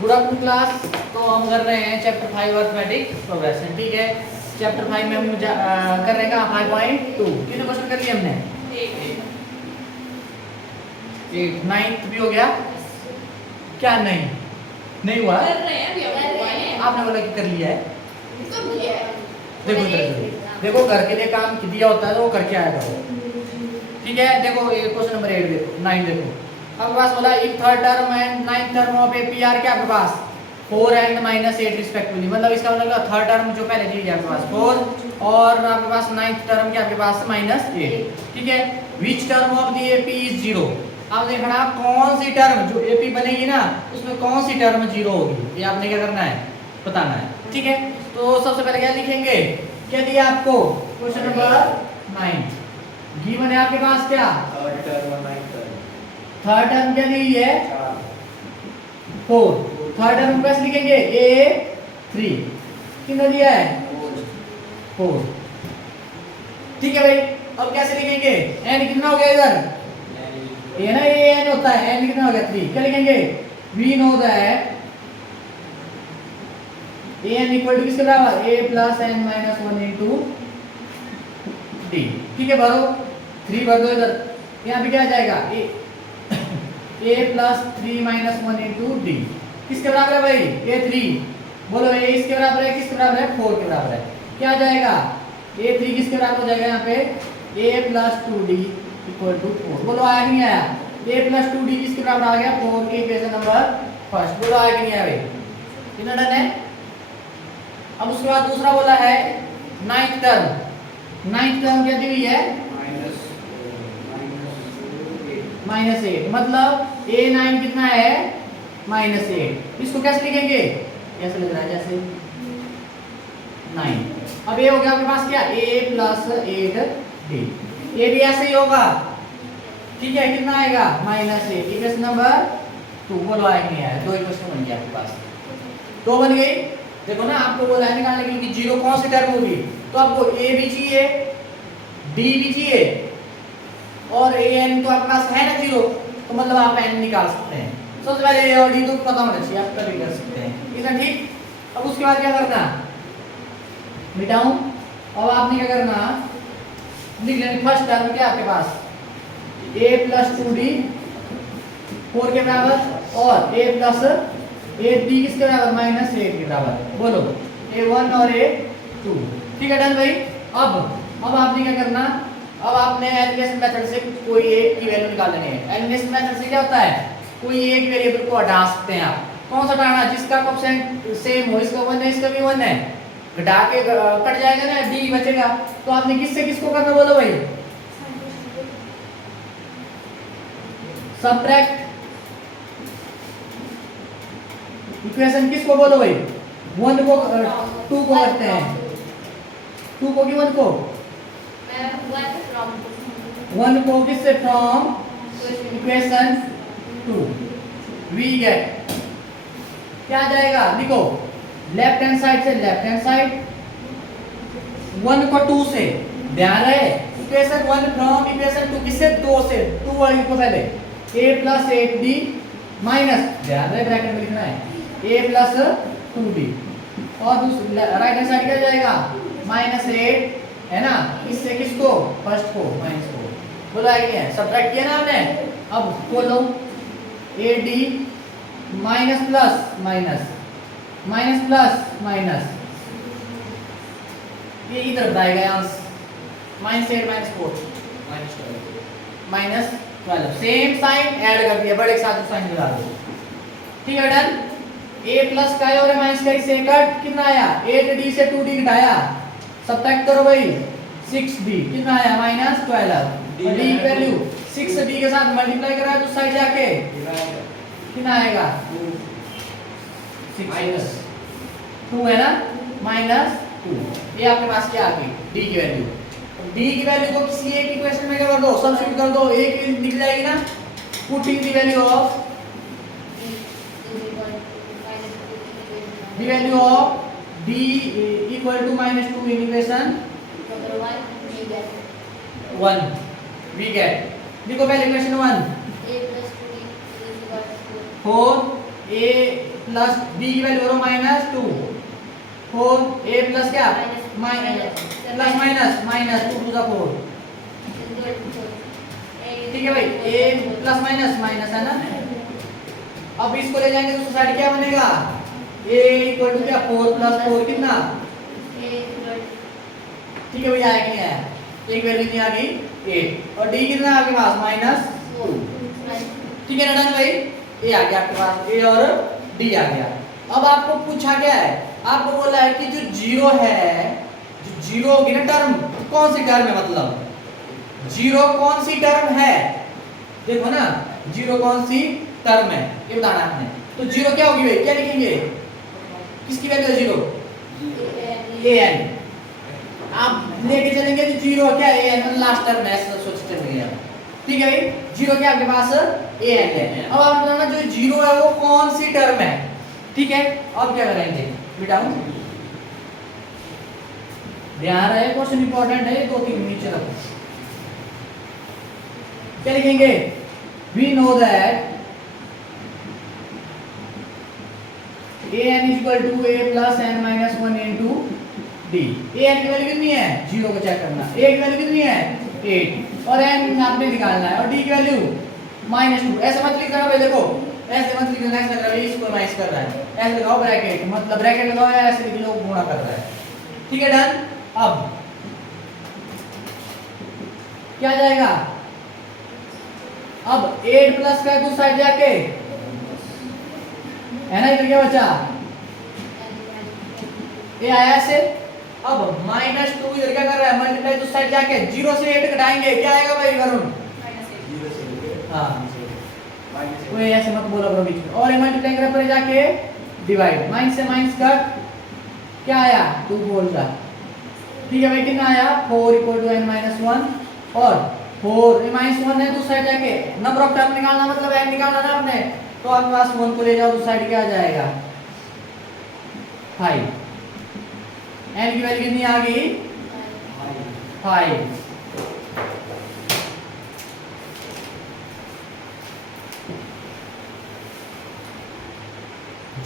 Good afternoon class. तो हम कर रहे हैं चैप्टर 5 अर्थमेटिक प्रोग्रेशन। ठीक है, चैप्टर 5 में हम कर रहे हैं 5.2। कितने क्वेश्चन कर लिए हमने? 8। 9th भी हो गया क्या? नहीं हुआ। कर रहे हैं अभी आपने बोला कि कर लिया है। कब किया है? देखो इधर देखो, घर के लिए काम दिया होता है तो वो करके आया करो। ठीक है, देखो क्वेश्चन नंबर 8 देखो, 9 देखो। आपके पास बोला if third term and ninth term of A P R क्या आपके पास 4 एंड -8 रिस्पेक्टिवली। मतलब इसका मतलब थर्ड टर्म जो पहले चीज है आपके पास 4 और आपके पास नाइन्थ टर्म क्या आपके पास -8। ठीक है, which term of the AP is 0। आप देखना कौन सी टर्म जो एपी बनेगी ना उसमें कौन सी टर्म 0 होगी, ये आपने क्या करना है, बताना है। ठीक है, तो सबसे पहले क्या लिखेंगे, क्या दिया आपको क्वेश्चन नंबर 9 गिवन है आपके पास क्या थर्ड टर्म क्या दी है 4। थर्ड टर्म कैसे लिखेंगे a3 कितना दिया है 4। ठीक है भाई, अब कैसे लिखेंगे n कितना हो गया इधर ये ना, ये n होता है, n कितना हो गया 3। क्या लिखेंगे we know that an equal to किसके बराबर a plus n minus 1 into d। ठीक है, भरो 3 भर दो इधर, यहाँ पे क्या आ जाएगा a plus 3 minus 1 into D. किसके बराबर है भाई a3? बोलो a इसके बराबर है, किसके बराबर है 4 के बराबर है। क्या आ जाएगा a3 किसके बराबर हो जाएगा यहाँ पे a plus 2d equal to 4। बोलो आया कि नहीं आया? a प्लस 2d किसके बराबर आ गया 4 के इक्वेशन नंबर फर्स्ट। बोलो आया कि नहीं आया भाई? कितना डन है? अब उसके बाद दूसरा बोला है नाइन्थ टर्म। नाइन्थ टर्म क्या दी हुई है -8। मतलब a9 कितना है -8। इसको कैसे लिखेंगे, कैसे लिख रहा है जैसे 9। अब ये हो गया आपके पास क्या a प्लस 8d। ये भी ऐसे ही होगा। ठीक है, कितना आएगा -8। Equation number 2। बोलो आया कि नहीं आया? दो इक्वेशन बन गया आपके पास, दो बन गई। देखो ना, आपको बोला है निकालने के लिए कि 0 कौन सी टर्म होगी, तो आपको a भी चाहिए d भी चाहिए और an तो आपके पास है ना 0, तो मतलब आप n निकाल सकते हैं। सबसे पहले a और d तो पता होना चाहिए, आप कभी कर सकते हैं। इतना ठीक। अब उसके बाद क्या करना, मिटाऊं। अब आपने क्या करना, लिख लेंगे फर्स्ट टर्म क्या आपके पास a प्लस 2d 4 के बराबर और a प्लस 8d किसके बराबर -8 के बराबर। बोलो a1 और a2। ठीक है, डन भाई। अब आपने क्या करना, अब आपने एलिमिनेशन मेथड से कोई एक की वैल्यू निकाल लेनी है। एलिमिनेशन मेथड से क्या होता है, कोई एक वेरिएबल को हटा सकते हैं आप। कौन सा हटाना, जिसका कोएफिशिएंट सेम हो, इसका 1 है इसका भी 1 है, घटा के कट जाएगा ना, d बचेगा। तो आपने किससे किसको करना, बोलो भाई सबट्रैक्ट। इक्वेशन किसको बोलो भाई 1 को 2 को करते हैं, 2 को कि 1 को 1 को किससे फ्रॉम इक्वेशन 2 वी गेट क्या आ जाएगा, देखो लेफ्ट हैंड साइड से लेफ्ट हैंड साइड 1 को 2 से, ध्यान रहे इक्वेशन 1 फ्रॉम इक्वेशन 2 किससे 2 से, 2 वाली को पहले a प्लस 8d माइनस, ध्यान रहे ब्रैकेट में लिखना है a प्लस 2d और राइट हैंड साइड क्या जाएगा -8 है ना, इससे किसको फर्स्ट को माइनस को। बोला है सब्ट्रैक्ट किया ना आपने। अब खोलो ad minus plus minus minus plus minus, ये इधर बताएगा आंसर -8 -4 -12 सेम साइन ऐड कर दिया, बड़े के साथ साइन लगा दो। ठीक है, डन। a प्लस का और माइनस का इसे कट, कितना आया 8d से 2d घटाया, सब्ट्रैक्ट करो भाई 6d कितना आया -12। d की वैल्यू 6d के साथ मल्टीप्लाई करा तो साइड जाके कितना आएगा 6 2 है ना -2। ये आपके पास क्या आ गई d की वैल्यू। d की वैल्यू को किसी एक इक्वेशन में क्या कर दो, सब्स्टिट्यूट कर दो, एक निकल जाएगी ना। Putting the value of the value of d equal to -2 in equation 1 we get, देखो पहले इक्वेशन 1 4 a प्लस बी की वैल्यू करो -2 4 ए प्लस क्या minus plus minus minus 2 to the 4 ठीक है भाई ए प्लस माइनस माइनस है ना। अब इसको ले जाएंगे तो साइड क्या बनेगा a इक्वल टू क्या 4 प्लस 4 कितना ठीक है भैया आया कि नहीं आया एक वैल्यू नहीं आ गई 8 और d कितना है आपके पास -2 ठीक है ना डन भाई a आ गया आपके पास a और d आ गया। अब आपको पूछा क्या है आपको बोला है कि जो जीरो है जो जीरो होगी ना टर्म कौन सी टर्म है मतलब जीरो कौन सी टर्म है देखो ना जीरो कौन सी टर्म है ये बताना आपने। तो जीरो क्या होगी भाई क्या लिखेंगे किसकी वैल्यू है जीरो an आप लेके चलेंगे तो जीरो क्या an मतलब लास्ट टर्म है ऐसा सोचते चलेंगे आप ठीक है भाई जीरो क्या आपके पास an है। अब आप बताना जो जीरो है वो कौन सी टर्म है ठीक है। अब क्या करेंगे बिटाऊं ध्यान रहे क्वेश्चन इंपॉर्टेंट है 2-3 नीचे रखो क्या लिखेंगे we know that an is equal to a plus n minus 1 into d an की वैल्यू कितनी है जीरो को चेक करना a की वैल्यू कितनी है 8 और n आपने निकालना है और d की वैल्यू -2 ऐसे मत लिखना भाई देखो ऐसे मत लिखना ऐसे लग रहा है इसको माइनस कर रहा है ऐसे लगाओ ब्रैकेट मतलब ब्रैकेट लगाओ या ऐसे लिख लो गुणा कर रहा है ठीक है डन। अब क्या जाएगा अब 8 प्लस का दूसरी साइड जाके है ना इधर क्या बचा ये आया ऐसे अब -2 इधर क्या कर रहा है मल्टीप्लाई दूसरी साइड जाके 0 से 8 घटाएंगे क्या आएगा भाई वरुण हां वो ऐसे मत बोला करो बीच में और मल्टीप्लाई कर पर जाके डिवाइड माइनस से माइनस कट क्या आया 2 बोल रहा ठीक है भाई कितना आया 4 = n-1 और 4 -1 है दूसरी साइड जाके नंबर ऑफ टर्म निकालना मतलब n निकालना ना आपने तो आपके पास 1 को ले जाओ दूसरी साइड क्या आ जाएगा 5 n की वैल्यू कितनी आ गई 5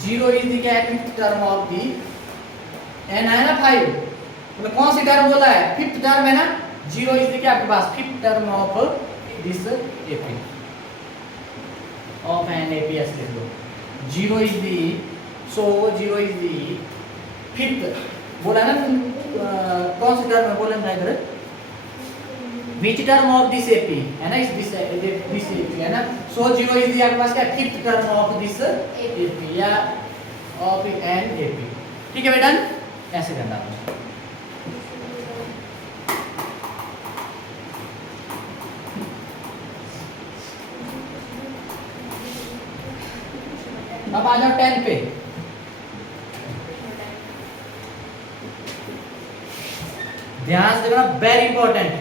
0 is the fifth term of the n है ना 5 मतलब कौन सी टर्म बोला है फिफ्थ टर्म है ना 0 इज द क्या आपके पास fifth term of this ap of n ap ऐसे लिख लो 0 is the so 0 is the fifth बोला ना कौन सी टर्म है बोला ना इधर which term of this ap है ना इस this ap है ना सो 0 इज द आपके पास क्या fifth term of this ap या ऑफ एन ap ठीक है बेटा ऐसे करना है। अब आ जाओ 10 पे ध्यान से देखना वेरी इंपॉर्टेंट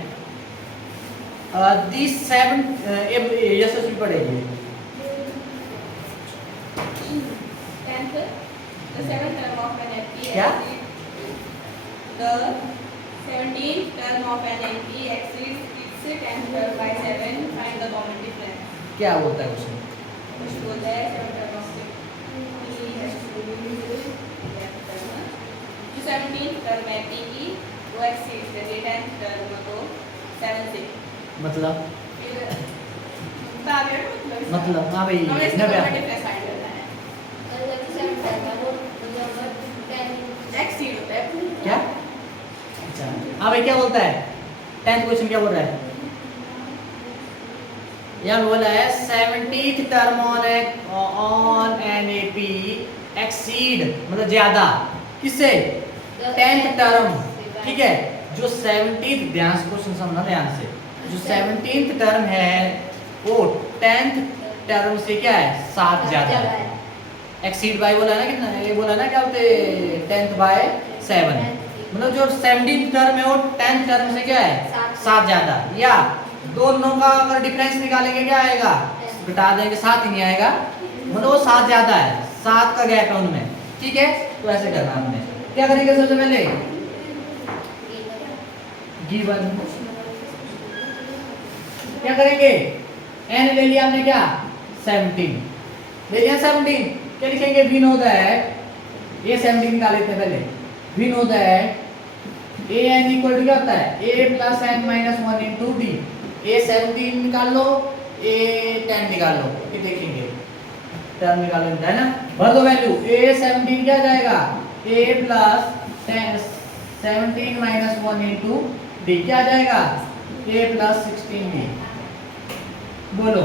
दिस 7 यशस्वी पढ़ेगी 10th the seventh term of an AP क्या? the 17th term of an AP exceeds its 10th term by 7 find the common difference क्या होता है उसमें कुछ बोलता है 7 term of P has to be जो 17th term है P की वो exceeds the 10th term को 7 से मतलब मतलब हाँ भाई हमें इसका नब्बे common difference find करना है exceed होता है क्या अच्छा हाँ भाई क्या बोलता है 10th क्वेश्चन क्या बोल रहा है यहाँ बोला है 70th term on an AP exceed मतलब ज्यादा किससे 10th टर्म ठीक है जो 70th ध्यान से क्वेश्चन समझना ध्यान से जो 17th टर्म है वो 10th टर्म से क्या है 7 ज्यादा है एक्सीड बाय बोला ना कितना ये बोला ना क्या बोलते 10th बाय 7 मतलब जो 17th टर्म है वो 10th टर्म से क्या है 7 ज्यादा या दोनों का अगर डिफरेंस निकालेंगे क्या आएगा घटा देंगे 7 ही नहीं आएगा मतलब वो 7 ज्यादा है 7 का गैप है उनमें ठीक है। तो ऐसे करना हमने क्या करेंगे सबसे पहले गिवन क्या करेंगे n ले लिया हमने क्या 17 ले लिया 17 क्या लिखेंगे? वी नो दैट ए 17 निकाल लेते हैं पहले। We know that a n equal to क्या होता है? A plus n minus 1 into d. A 17 निकाल लो, ए 10 निकाल लो, ये देखेंगे टर्म निकाल लेते हैं ना। भर दो वैल्यू। ए 17 क्या जाएगा? A plus 17 minus 1 into D क्या जाएगा? A plus 16 D. बोलो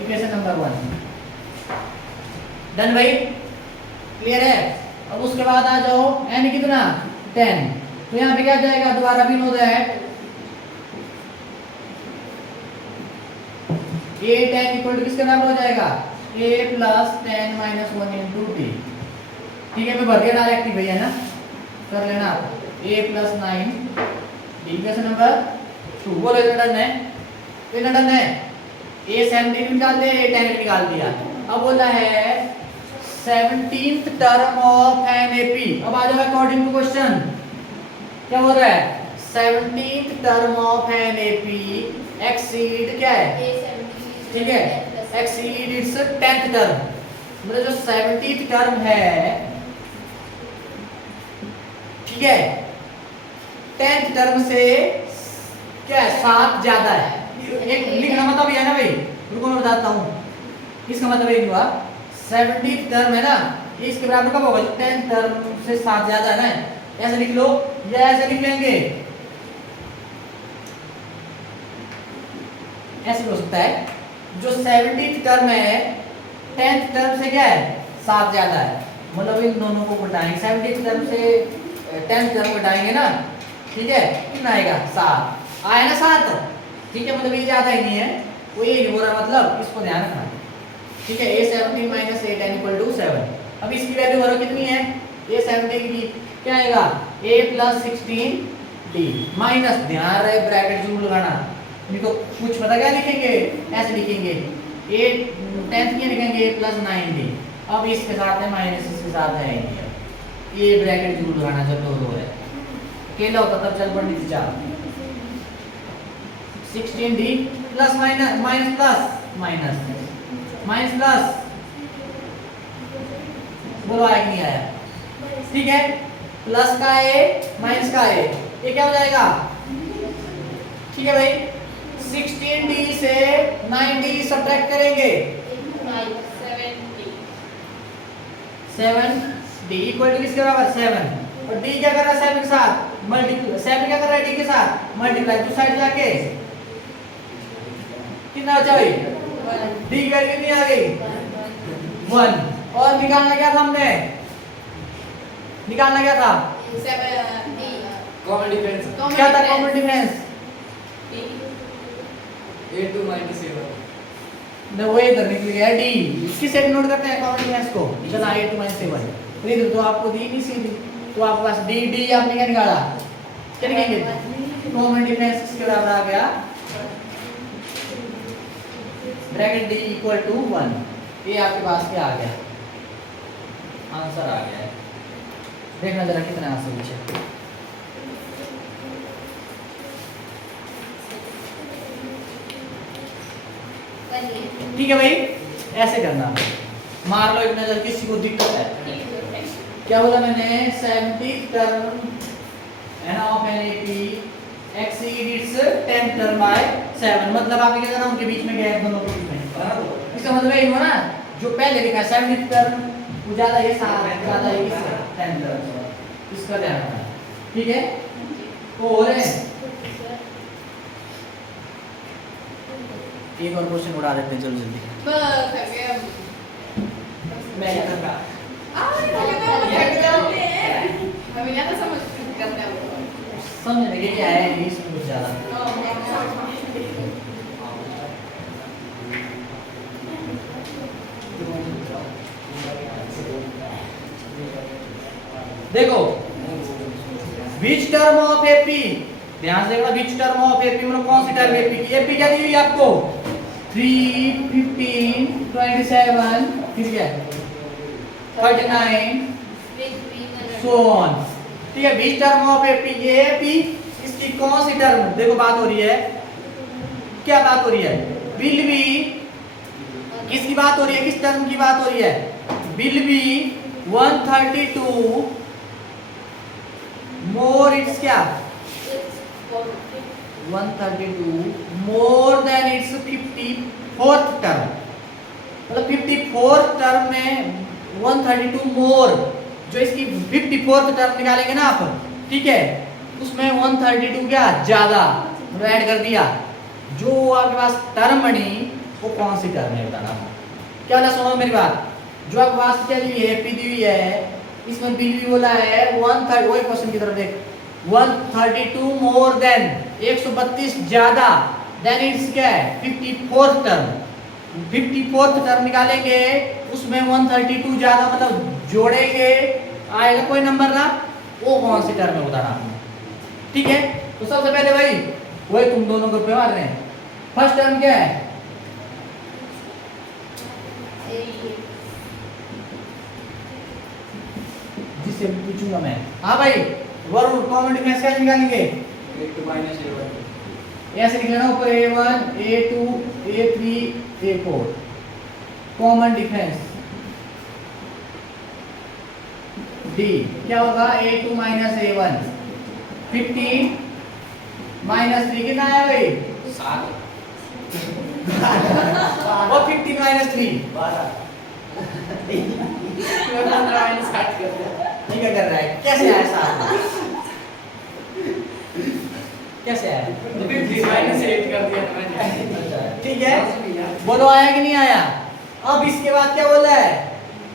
इक्वेशन नंबर 1 डन भाई, क्लियर है। अब उसके बाद आ जाओ एन कितना? 10। तो यहाँ पे क्या जाएगा? दोबारा भी know that a 10 equal to किसके बराबर हो जाएगा? A plus 10 minus 1 into d. ठीक है, मैं भर दिया डायरेक्ट भैया ना, कर लेना आप। ए प्लस 9 डी इक्वेशन नंबर 2। बोलो इतना डन है? इतना डन है। ए 17 निकाल दे, ए 10 निकाल दिया। अब बोला है 17th term of n AP. अब आ जाओ अकॉर्डिंग टू क्वेश्चन क्या हो रहा है? 17th term of n AP exceed क्या है? ठीक है, एक्सीड इट्स 10th टर्म। मतलब जो 17th टर्म है, ठीक है, 10th टर्म से क्या है? 7 ज्यादा है। एक लिखना मतलब ये है ना भाई, रुको मैं बताता हूँ। इसका मतलब ये हुआ 17th टर्म है ना, ये इसके बराबर कब होगा? 10th टर्म से 7 ज्यादा है ना। ऐसे लिख लो या ऐसे लिख लेंगे, ऐसे हो सकता है। जो 17th टर्म है 10th टर्म से क्या है? 7 ज्यादा है। मतलब इन दोनों को घटाएंगे, 17th टर्म से 10th टर्म घटाएंगे ना, ठीक है, कितना आएगा? 7 आया ना, 7। ठीक है, मतलब ये ज्यादा ही नहीं है, वो ये नहीं हो रहा, मतलब इसको ध्यान रखना। ठीक है, a 17 minus a 10 equal to 7। अब इसकी वैल्यू भरो कितनी है? a 17 की क्या आएगा? a प्लस 16 d माइनस, ध्यान रहे ब्रैकेट जरूर लगाना, नहीं तो कुछ पता क्या लिखेंगे? ऐसे लिखेंगे a 10th की लिखेंगे a प्लस 9d। अब इसके साथ है माइनस, इसके साथ है ये ब्रैकेट जरूर लगाना जब दो है। अकेला होता तब चल पड़ती थी 4। 16d plus minus, minus plus minus minus plus, बोलो आया कि नहीं आया? ठीक है, प्लस का है माइनस का है, ये क्या हो जाएगा? ठीक है भाई, 16d से 9d सब्ट्रैक्ट करेंगे, 7d इक्वल टू किसके बराबर? 7। और d क्या कर रहा है? 7 के साथ मल्टीप्लाई। 7 क्या कर रहा है? d के साथ मल्टीप्लाई। तो साइड जाके कितना बचा भाई? d की वैल्यू कितनी आ गई? 1। और निकालना क्या था हमने? निकालना क्या था? कॉमन डिफरेंस क्या था common difference? a2 minus a1। न वो इधर निकल गया d। किस सेट नोट करते हैं कॉमन डिफरेंस को? चला a2 - a1। तो इधर तो आपको दी नहीं सीधी, तो आपके पास d आपने क्या निकाला? क्या लिखेंगे? कॉमन डिफरेंस किसके बराबर आ गया? Bracket d equal to 1। ये आपके पास क्या आ गया? आंसर आ गया है। देखना जरा कितना आंसर है। ठीक है भाई, ऐसे करना, मार लो एक नजर, किसी को दिक्कत है? क्या बोला मैंने? 17th term n of n AP exceed its 10th term by 7। मतलब आपने क्या करना? उनके बीच में गैप, दोनों के बीच में। इसका मतलब ये हुआ ना, जो पहले लिखा है 17th टर्म वो ज्यादा है, ज्यादा है इससे 10th टर्म, इसका ध्यान रखना। ठीक है, तो हो रहे हैं। एक और क्वेश्चन उड़ा देते हैं जल्दी जल्दी। मैं ये कर रहा समझने के क्या है, नहीं इसमें कुछ ज्यादा। देखो विच टर्म ऑफ एपी, ध्यान से देखना, विच टर्म ऑफ एपी मतलब कौन सी टर्म एपी की? एपी क्या दी हुई आपको? 3, 15, 27, फिर क्या 39 सो ऑन। ठीक है, विच टर्म ऑफ एपी, ये एपी इसकी कौन सी टर्म? देखो बात हो रही है, क्या बात हो रही है? विल बी किसकी बात हो रही है, किस टर्म की बात हो रही है, विल बी 132 मोर इट्स क्या 132 more than it's 54th term, मतलब 54th टर्म में 132 मोर, जो इसकी 54th टर्म निकालेंगे ना आप, ठीक है, उसमें 132 क्या ज्यादा ऐड कर दिया, जो आपके पास टर्म बनी वो कौन सी टर्म है बताना। क्या बोला, सुनो मेरी बात, जो आपके पास क्या दी है, पी दी हुई है, इसमें बिल भी बोला है 130, वही क्वेश्चन की तरफ देख, 132 मोर देन 132 ज्यादा देन इट्स क्या है 54th टर्म, 54th टर्म निकालेंगे उसमें 132 ज्यादा मतलब जोड़ेंगे आएगा कोई नंबर ना, वो कौन सी टर्म है बताना आपने, ठीक है। तो सबसे पहले भाई वही तुम दोनों को पे मार रहे हैं, फर्स्ट टर्म क्या है, जिससे पूछूंगा मैं, हाँ भाई वरुण कॉमन डिफरेंस कैसे निकालेंगे, ऐसे लिख लेना ऊपर a1 a2 a3 a4 common difference d क्या होगा a2 माइनस a1 15 माइनस 3 कितना आया भाई 7 और 15 माइनस 3 12 ठीक है कर रहा है, कैसे आया 7 कैसे आया 15 माइनस 8 कर दिया मैंने, ठीक है, बोलो आया कि नहीं आया। अब इसके बाद क्या बोला है,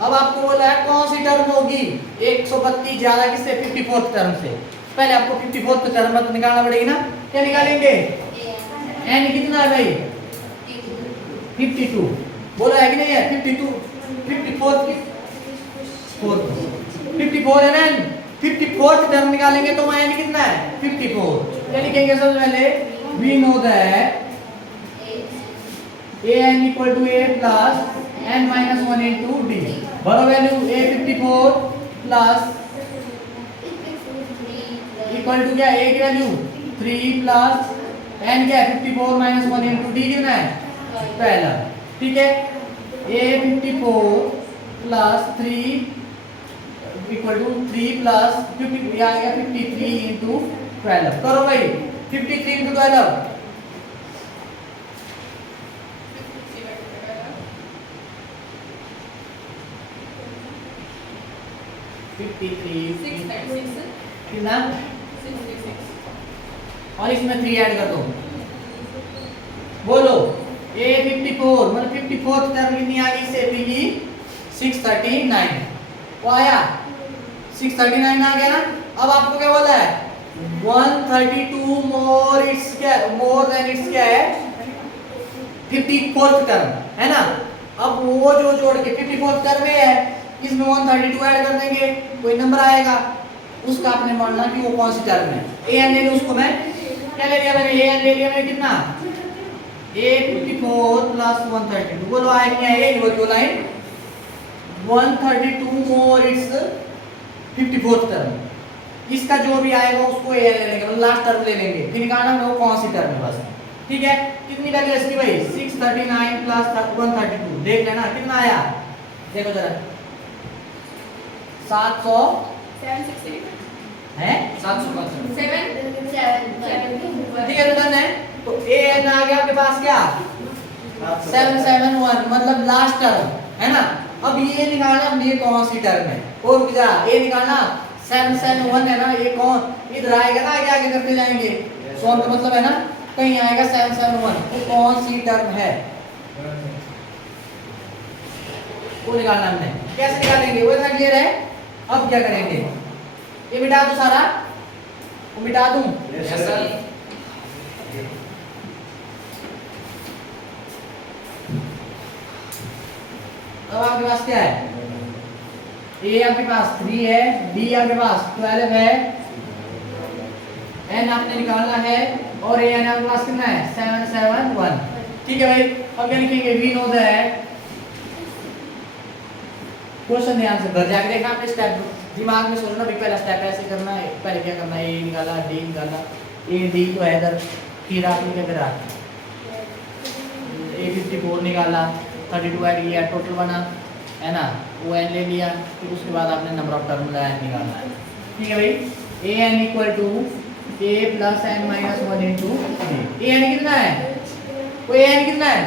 अब आपको बोला है कौन सी टर्म होगी 132 ज्यादा किससे 54th टर्म से, पहले आपको 54th टर्म तो निकालना पड़ेगी ना, क्या निकालेंगे n कितना है भाई 52, बोला है कि नहीं है 52 54th की 54 है ना, 54th टर्म निकालेंगे तो n कितना है 54, क्या लिखेंगे सबसे पहले, we know that an equal to a plus n minus 1 into d, भरो value a 54 plus equal to क्या a की वैल्यू 3 प्लस n क्या है 54 माइनस 1 into d कितना है पहला, ठीक है, a 54 plus 3 equal to 3 plus 50 ये आएगा 53 into 12, करो भाई 53 into 12 636 कितना 66 और इसमें 3 ऐड कर दो, बोलो a 54 मतलब 54th टर्म कितनी आ गई से p की 639, वो आया 639 आ गया ना। अब आपको क्या बोला है 132 मोर इट्स क्या मोर देन इट्स क्या है 54th टर्म है ना, अब वो जो जोड़ के 54th टर्म में है इसमें 132 ऐड कर देंगे कोई नंबर आएगा, उसका आपने मानना कि वो कौन सी टर्म है, a n ले लो, उसको मैं क्या ले लिया मैंने a n ले लिया मैंने कितना a 54 प्लस 132, बोलो आया नहीं आया, ये बोलो line 132 more it's 54th term, इसका जो भी आएगा उसको a ले लेंगे, मतलब लास्ट टर्म ले लेंगे, फिर निकालना है वो कौन सी टर्म है बस, ठीक है। कितनी वैल्यू इसकी भाई 639 प्लस 132, देख लेना कितना आया, देखो जरा 700 768 है 755 ठीक है, डन है। तो a n आ गया आपके पास क्या 771 मतलब लास्ट टर्म है ना। अब ये निकालना अब ये कौन सी टर्म है, और रुक जा, ये निकालना 771 है ना, ये कौन इधर आएगा ना, आगे आगे करते जाएंगे, सॉल्व का मतलब है ना कहीं आएगा 771, वो कौन सी टर्म है वो निकालना हमने, कैसे निकालेंगे वो इतना क्लियर है। अब क्या करेंगे, ये मिटा दूं सारा, वो मिटा दूं यस सर, अब आपके पास क्या है, a आपके पास 3 है, d आपके पास 12 है, n आपने निकालना है और a n आपके पास कितना है 771, ठीक है भाई। अब क्या लिखेंगे, वी नो दैट, क्वेश्चन ध्यान से घर जाके देखना, अपने स्टेप दिमाग में सोचना भी, पहला स्टेप ऐसे करना है, पहले क्या करना है, a निकाला d निकाला, a d तो है इधर, फिर आपने क्या करा a 54 निकाला, 32 ऐड किया, टोटल बना, है ना, वो n ले लिया, फिर उसके बाद आपने नंबर ऑफ टर्म निकालना है। ठीक है भाई, a n equal to a plus n minus 1 into a n कितना है, वो a n कितना है,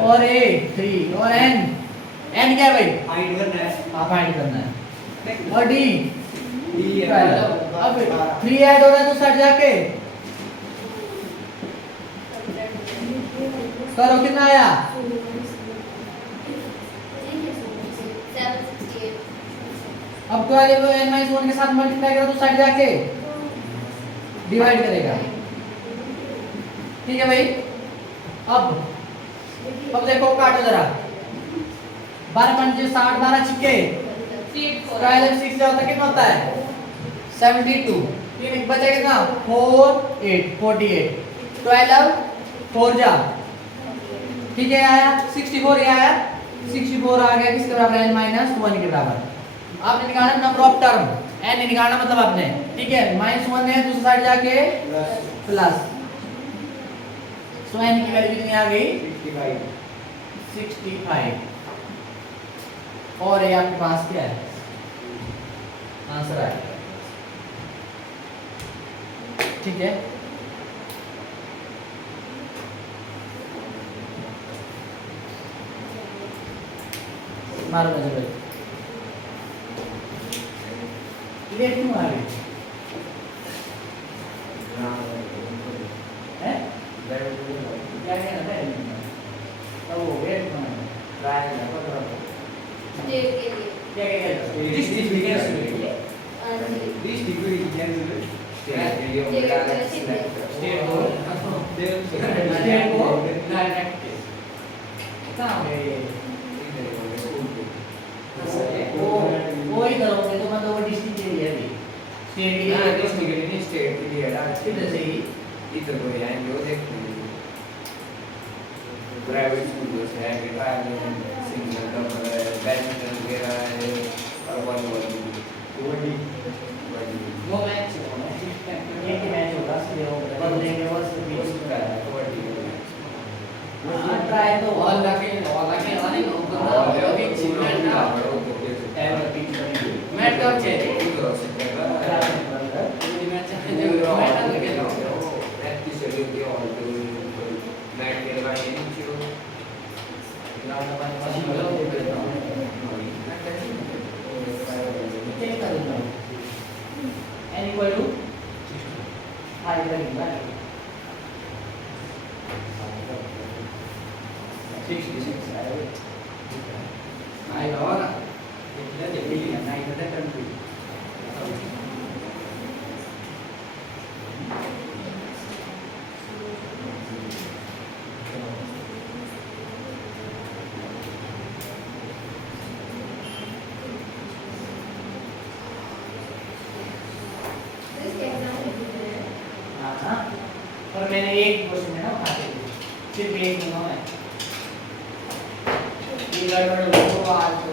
और a 3 और n क्या है भाई, आप ऐड करना है, और d अब 3 ऐड हो रहा है तो साइड जाके करो, कितना आया, 768। अब 12 को n माइनस 1 के साथ मल्टीप्लाई करो तो साइड जाके डिवाइड करेगा। ठीक है भाई, अब देखो काटो जरा, 12 पंजे 60, 12 छिक्के 12 6 से होता कितना होता है 72, ठीक बचा कितना 4 8 48, 12 4 जा, ठीक है आया 64, ये आया 64 आ गया, किसके बराबर n माइनस 1 के बराबर। आपने निकाला नंबर ऑफ टर्म, n निकालना मतलब आपने, ठीक है, -1 है दूसरी साइड जाके प्लस, सो n की वैल्यू कितनी आ गई 65, और ये आपके पास क्या है आंसर आया। ठीक है, मारो नजर भाई, लेट क्यों आ रही है, क्या कहना है, तो वो वेट क्यों आ रही है, स्टेट के लिए क्या कहना है, स्टेट को डायरेक्ट कहाँ है ये, वो ही करोगे तो मतलब वो डिस्ट्रिक्ट एरिया भी स्टेट के लिए किधर से ही इधर को आएंगे वो देखते हैं प्राइवेट स्कूल से है कि प्राइवेट सिंगल डबल बैडमिंटन वगैरह है और वॉलीबॉल वो मैच एक ही मैच होगा, सीधे होगा बदलेंगे बस बीच का कबड्डी ट्राई तो और लगे वाले को और अभी चिकन ना टाइम पिक करेंगे मैच कब चाहिए उधर से क्या मैच है जो मैच लगे ना प्रैक्टिस हो गई और जो मैच के बाद ये नीचे ना ना चेक कर लो n इक्वल टू हाई करेंगे 66 आई और इतना जल्दी नहीं करता कंट्री हाँ, पर मैंने एक क्वेश्चन है ना उठाते सिर्फ एक नहीं है, ये गड़बड़ हो आज तो